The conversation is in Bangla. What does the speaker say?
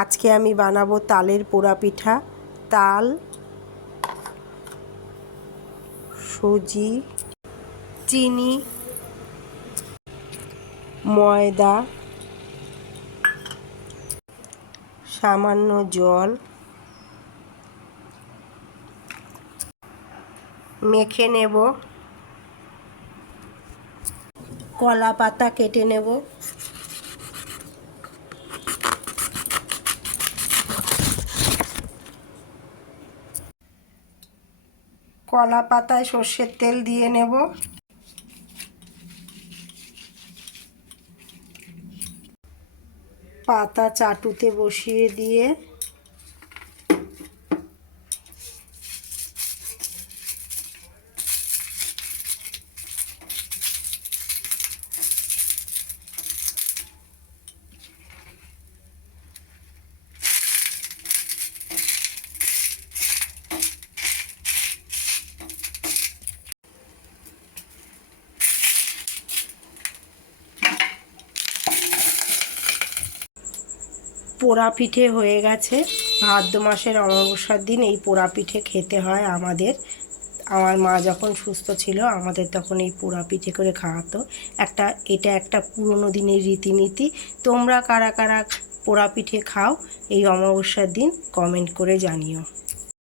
আজকে আমি বানাবো তালের পোড়া পিঠা। তাল, সুজি, চিনি, ময়দা, সামান্য জল মেখে নেব। কলা পাতা কেটে নেব। কলা পাতায় সর্ষের তেল দিয়ে নেব। পাতা চাটুতে বসিয়ে দিয়ে পোড়া পিঠে হয়ে গেছে। ভাদ্র মাসের অমাবস্যার দিন এই পোড়া পিঠে খেতে হয় আমাদের। আমার মা যখন সুস্থ ছিল আমাদের তখন এই পোড়া পিঠে করে খাওয়াতো। এটা একটা পুরনো দিনের রীতিনীতি। তোমরা কারা কারা পোড়া পিঠে খাও এই অমাবস্যার দিন কমেন্ট করে জানিও।